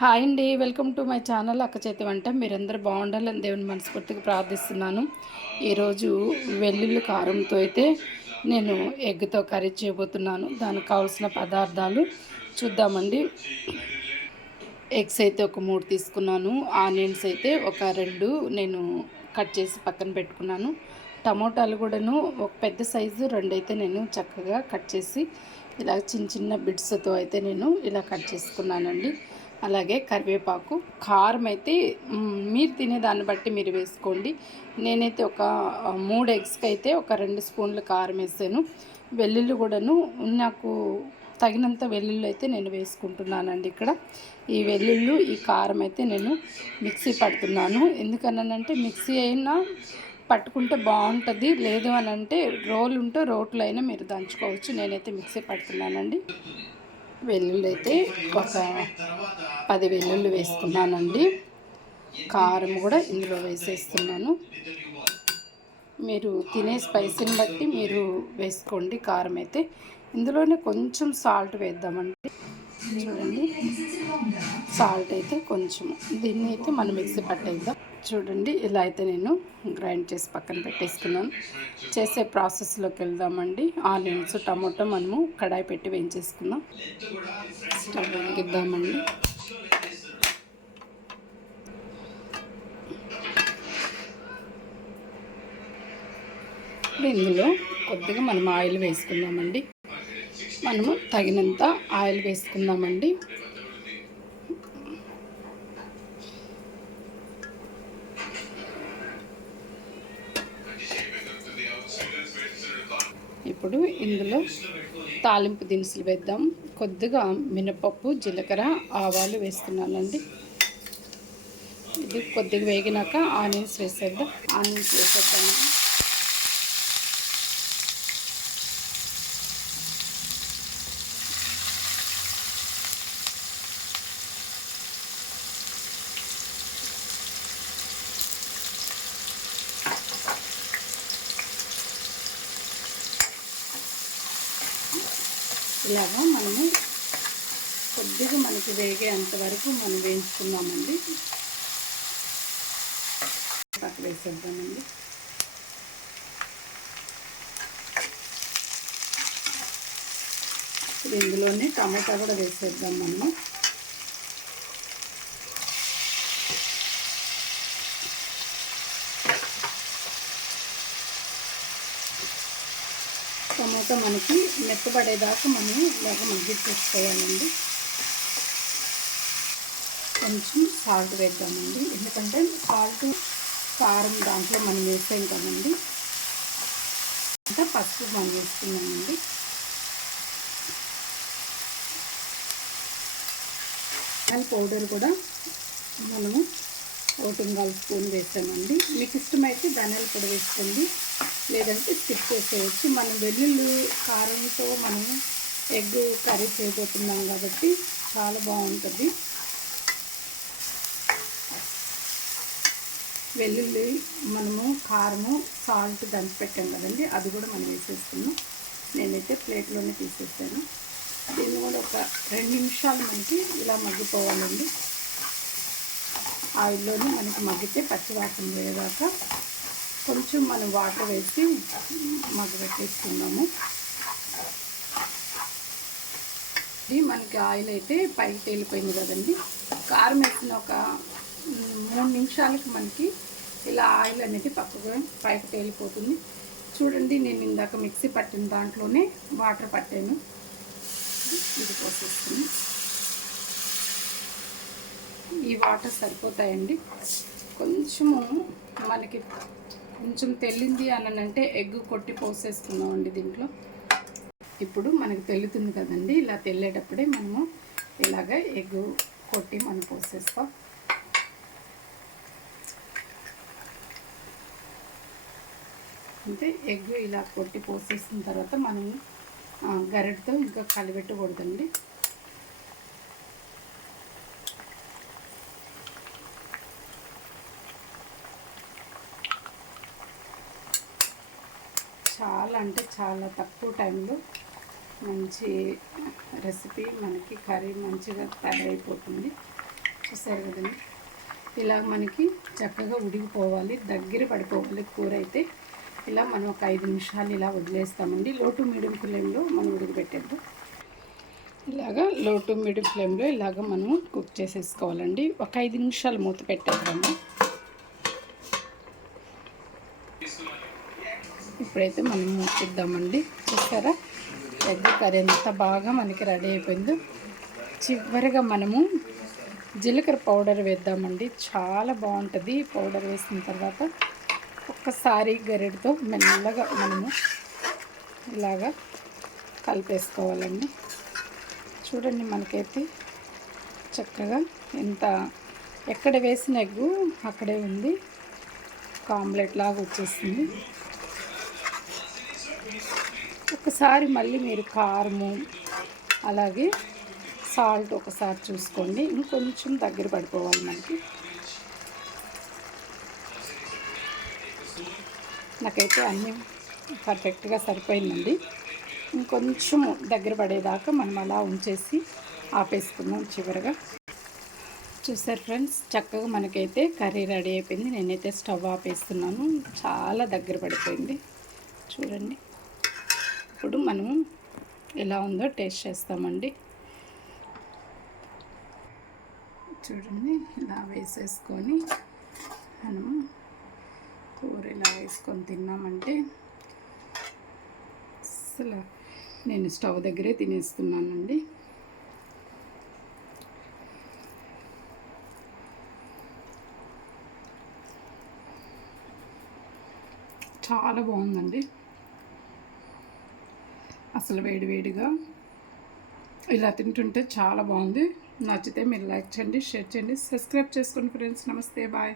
Hi అండి welcome to my channel అక్క చేతి వంట. మీరందరూ బాగుండాలని దేవుని మనస్ఫూర్తిగా ప్రార్థిస్తున్నాను. ఈరోజు వెల్లుల్లి కారంతో అయితే నేను ఎగ్తో కర్రీ చేయబోతున్నాను. దానికి కావాల్సిన పదార్థాలు చూద్దామండి. ఎగ్స్ అయితే ఒక మూడు తీసుకున్నాను. ఆనియన్స్ అయితే ఒక రెండు నేను కట్ చేసి పక్కన పెట్టుకున్నాను. టమోటాలు కూడాను ఒక పెద్ద సైజు రెండు అయితే నేను చక్కగా కట్ చేసి ఇలా చిన్న చిన్న బిడ్స్తో అయితే నేను ఇలా కట్ చేసుకున్నానండి. అలాగే కరివేపాకు కారం అయితే మీరు తినే దాన్ని బట్టి మీరు వేసుకోండి. నేనైతే ఒక మూడు ఎగ్స్కి అయితే ఒక రెండు స్పూన్లు కారం వేసాను. వెల్లుల్లి కూడాను నాకు తగినంత వెల్లుల్లి అయితే నేను వేసుకుంటున్నానండి ఇక్కడ. ఈ వెల్లుల్లి ఈ కారం అయితే నేను మిక్సీ పడుతున్నాను. ఎందుకనంటే మిక్సీ అయినా పట్టుకుంటే బాగుంటుంది. లేదు అని అంటే రోలు ఉంటే రోట్లో అయినా మీరు దంచుకోవచ్చు. నేనైతే మిక్సీ పడుతున్నానండి. వెల్లుల్లి అయితే ఒక పది వెల్లుల్లి వేసుకున్నానండి. కారం కూడా ఇందులో వేసేస్తున్నాను. మీరు తినే స్పైసీని బట్టి మీరు వేసుకోండి కారం అయితే. ఇందులోనే కొంచెం సాల్ట్ వేద్దామండి. చూడండి. సాల్ట్ అయితే కొంచెం. దీన్ని అయితే మనం మిక్సీ పట్టేద్దాం. చూడండి ఇలా అయితే నేను గ్రైండ్ చేసి పక్కన పెట్టేసుకున్నాను. చేసే ప్రాసెస్లోకి వెళ్దామండి. ఆనియన్స్ టమాటో మనము కడాయి పెట్టి వేయించేసుకుందాం స్టవ్ వెలిగిద్దామండి. ఇప్పుడు ఇందులో కొద్దిగా మనం ఆయిల్ వేసుకుందామండి. మనము తగినంత ఆయిల్ వేసుకుందామండి. ఇప్పుడు ఇందులో తాలింపు దినుసులు వేద్దాం. కొద్దిగా మినపప్పు జీలకర్ర ఆవాలు వేస్తున్నానండి. ఇది కొద్దిగా వేగినాక ఆనియన్స్ వేసేద్దాం. ఆనియన్స్ వేసేద్దాం. ఇలాగా మనము కొద్దిగా మనకి వేగేంత వరకు మనం వేయించుకుందామండి. పక్క వేసేద్దామండి. ఇప్పుడు ఇందులోనే టమాటా కూడా వేసేద్దాం మనము. టమాటా మనకి మెత్తబడేదాకా మనం ఇలాగ మగ్గించేసుకోవాలండి కొంచెం సాల్ట్ వేద్దామండి. ఎందుకంటే సాల్ట్ కారం దాంట్లో మనం వేసాం కదండి. ఇంకా పసుపు మనం వేసుకున్నామండి అండ్ పౌడర్ కూడా మనము ఓటింగాల్ స్పూన్ వేసామండి. మీకు ఇష్టమైతే ధనియాల పొడి వేసుకోండి. లేదంటే స్కిప్ చేసేయచ్చు. మనం వెల్లుల్లి కారంతో మనం ఎగ్ కర్రీ చేయబోతున్నాం కాబట్టి చాలా బాగుంటుంది. వెల్లుల్లి మనము కారము సాల్ట్ దంచి పెట్టాం కదండి. అది కూడా మనం వేసేస్తున్నాం. నేనైతే ప్లేట్లోనే తీసేసాను. దీన్ని కూడా ఒక రెండు నిమిషాలు మనకి ఇలా మగ్గిపోవాలండి. ఆయిల్లోనే మనకి మగ్గితే పచ్చివాసన వేయదాకా కొంచెం మనం వాటర్ వేసి మగ్గబెట్టేసుకున్నాము ఇది మనకి ఆయిల్ అయితే పైకి తేలిపోయింది కదండి. కారం వేసిన ఒక మూడు నిమిషాలకి మనకి ఇలా ఆయిల్ అనేది పక్కకు పైకి తేలిపోతుంది. చూడండి నేను ఇందాక మిక్సీ పట్టిన దాంట్లోనే వాటర్ పట్టాను ఇది పోసేస్తుంది ఈ వాటర్ సరిపోతాయండి. కొంచెము మనకి కొంచెం తెల్లింది అని అంటే ఎగ్ కొట్టి పోసేసుకున్నామండి దీంట్లో. ఇప్పుడు మనకి తెల్లుతుంది కదండి ఇలా తెల్లేటప్పుడే మనము ఇలాగ ఎగ్ కొట్టి మనం పోసేస్తాం. అంటే ఎగ్ ఇలా కొట్టి పోసేసిన తర్వాత మనం గరెటతో ఇంకా కలిపెట్టకూడదండి. చాలా అంటే చాలా తక్కువ టైంలో మంచి రెసిపీ మనకి కర్రీ మంచిగా తయారైపోతుంది. చూసారు కదండి? ఇలా మనకి చక్కగా ఉడికిపోవాలి దగ్గర పడిపోవాలి కూర అయితే. ఇలా మనం ఒక ఐదు నిమిషాలు ఇలా వదిలేస్తామండి. లో టు మీడియం ఫ్లేమ్లో మనం ఉడికిపెట్టేద్దాం ఇలాగా లో టు మీడియం ఫ్లేమ్లో ఇలాగ మనం కుక్ చేసేసుకోవాలండి. ఒక ఐదు నిమిషాలు మూత పెట్టేద్దాము. ఇప్పుడైతే మనం మూతిద్దామండి చూసారా? ఎగ్ కర్రీ ఎంత బాగా మనకి రెడీ అయిపోయిందో. చివరిగా మనము జీలకర్ర పౌడర్ వేద్దామండి. చాలా బాగుంటుంది పౌడర్ వేసిన తర్వాత. ఒక్కసారి గరిటతో మెల్లగా మనము ఇలాగా కలిపేసుకోవాలండి. చూడండి మనకైతే చక్కగా ఎంత ఎక్కడ వేసిన ఎగ్గు అక్కడే ఉంది. కాంప్లెట్ లాగా వచ్చేసింది. ఒకసారి మళ్ళీ మీరు కారము అలాగే సాల్ట్ ఒకసారి చూసుకోండి. ఇంకొంచెం దగ్గర పడిపోవాలి మనకి. నాకైతే అన్నీ పర్ఫెక్ట్గా సరిపోయిందండి. ఇంకొంచెం దగ్గర పడేదాకా మనం అలా ఉంచేసి ఆపేసుకుందాం చివరిగా. చూసారు ఫ్రెండ్స్ చక్కగా మనకైతే కర్రీ రెడీ అయిపోయింది. నేనైతే స్టవ్ ఆపేస్తున్నాను. చాలా దగ్గర పడిపోయింది. చూడండి. ఇప్పుడు మనం ఎలా ఉందో టేస్ట్ చేస్తామండి. చూడండి ఇలా వేసేసుకొని మనం కూర ఇలా వేసుకొని తిన్నామంటే అసలు నేను స్టవ్ దగ్గరే తినేస్తున్నానండి. చాలా బాగుందండి. అసలు వేడివేడిగా ఇలా తింటుంటే చాలా బాగుంది. నచ్చితే మీరు లైక్ చేయండి షేర్ చేయండి సబ్స్క్రైబ్ చేసుకోండి ఫ్రెండ్స్. నమస్తే బాయ్.